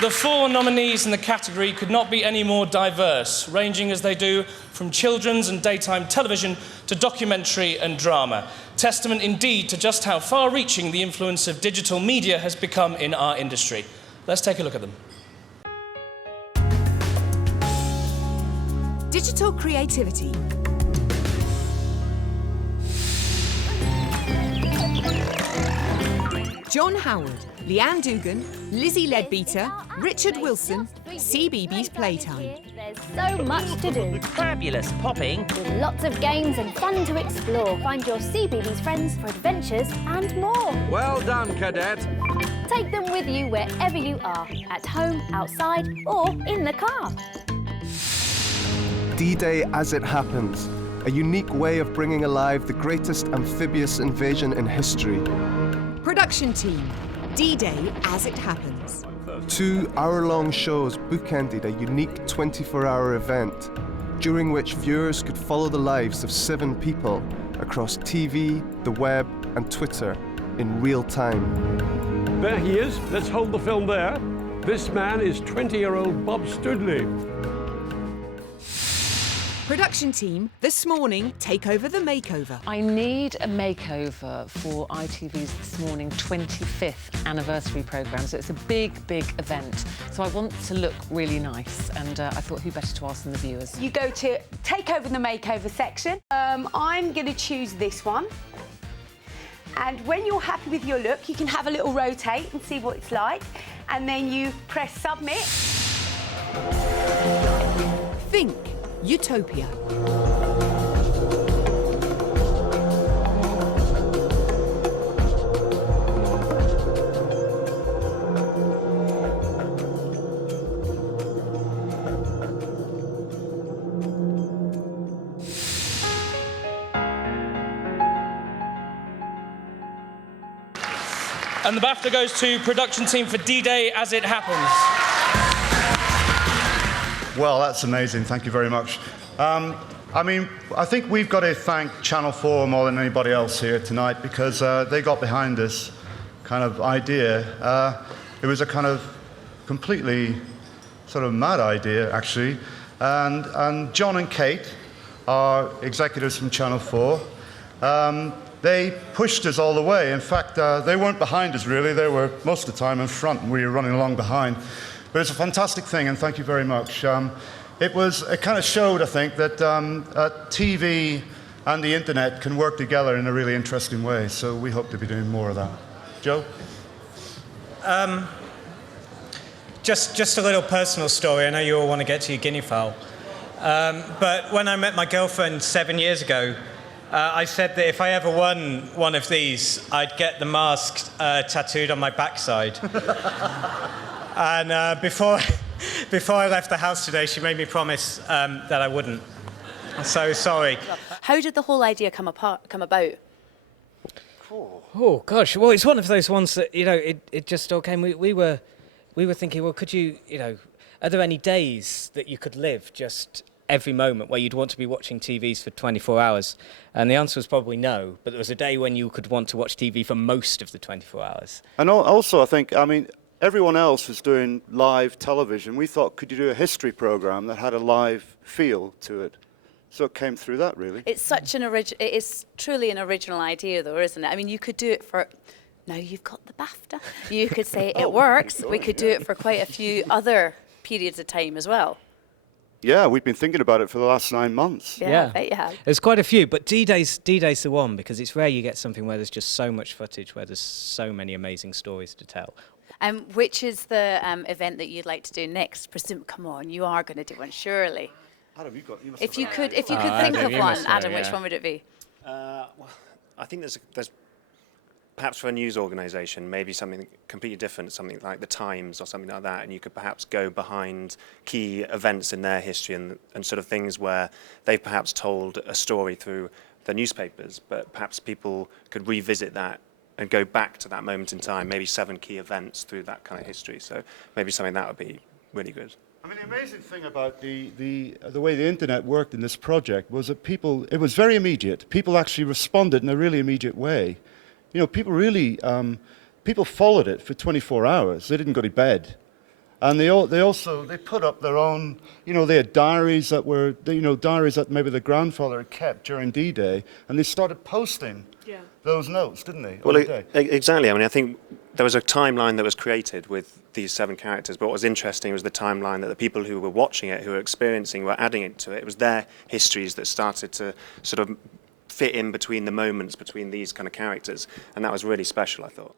The 4 nominees in the category could not be any more diverse, ranging as they do from children's and daytime television to documentary and drama. Testament indeed to just how far-reaching the influence of digital media has become in our industry. Let's take a look at them. Digital creativity. John Howard, Leanne Dugan, Lizzie Leadbeater, Richard Wilson, CBeebies Playtime. There's so much to do. Fabulous popping. With lots of games and fun to explore. Find your CBeebies friends for adventures and more. Well done, Cadet. Take them with you wherever you are. At home, outside or in the car. D-Day as it happens. A unique way of bringing alive the greatest amphibious invasion in history. Production team, D-Day as it happens. 2 hour-long shows bookended a unique 24-hour event, during which viewers could follow the lives of 7 people across TV, the web and Twitter in real time. There he is. Let's hold the film there. This man is 20-year-old Bob Studley. Production team, this morning, take over the makeover. I need a makeover for ITV's This Morning 25th anniversary programme. So it's a big, big event. So I want to look really nice, and I thought who better to ask than the viewers. You go to take over the makeover section. I'm going to choose this one. And when you're happy with your look, you can have a little rotate and see what it's like. And then you press submit. Think Utopia. And the BAFTA goes to production team for D-Day as it happens. Well, that's amazing. Thank you very much. I mean, I think we've got to thank Channel 4 more than anybody else here tonight, because they got behind this kind of idea. It was a kind of completely sort of mad idea, actually. And John and Kate are executives from Channel 4. They pushed us all the way. In fact, they weren't behind us, really. They were most of the time in front, and we were running along behind. But it's a fantastic thing, and thank you very much. It kind of showed, I think, that TV and the internet can work together in a really interesting way. So we hope to be doing more of that. Joe? Just a little personal story. I know you all want to get to your guinea fowl. But when I met my girlfriend 7 years ago, I said that if I ever won one of these, I'd get the mask tattooed on my backside. And before I left the house today, she made me promise that I wouldn't. I'm so sorry. How did the whole idea come about? Oh gosh, well, it's one of those ones that, you know, it just all came. We were thinking, well, could you, are there any days that you could live just every moment where you'd want to be watching TVs for 24 hours? And the answer was probably no, but there was a day when you could want to watch TV for most of the 24 hours. And also, I think, everyone else was doing live television. We thought, could you do a history program that had a live feel to it? So it came through that, really. It's such an it is truly an original idea, though, isn't it? I mean, you could do it for. Now you've got the BAFTA. You could say it works. We could do it for quite a few other periods of time as well. Yeah, we've been thinking about it for the last 9 months. Yeah, I bet you have. There's quite a few, but D-Day's the one, because it's rare you get something where there's just so much footage, where there's so many amazing stories to tell. Which is the event that you'd like to do next? Come on, you are going to do one, surely. Adam, if you could think of one, Adam, which one would it be? Well, I think there's perhaps for a news organisation, maybe something completely different, something like the Times or something like that, and you could perhaps go behind key events in their history and sort of things where they've perhaps told a story through the newspapers, but perhaps people could revisit that and go back to that moment in time, maybe 7 key events through that kind of history. So maybe something that would be really good. I mean, the amazing thing about the way the internet worked in this project was that it was very immediate. People actually responded in a really immediate way. People really, people followed it for 24 hours. They didn't go to bed. And they also put up their own, they had diaries that were, diaries that maybe the grandfather had kept during D-Day, and they started posting those notes, didn't they? Well, exactly. I mean, I think there was a timeline that was created with these 7 characters, but what was interesting was the timeline that the people who were watching it, who were experiencing, were adding it to it. It was their histories that started to sort of fit in between the moments between these kind of characters, and that was really special, I thought.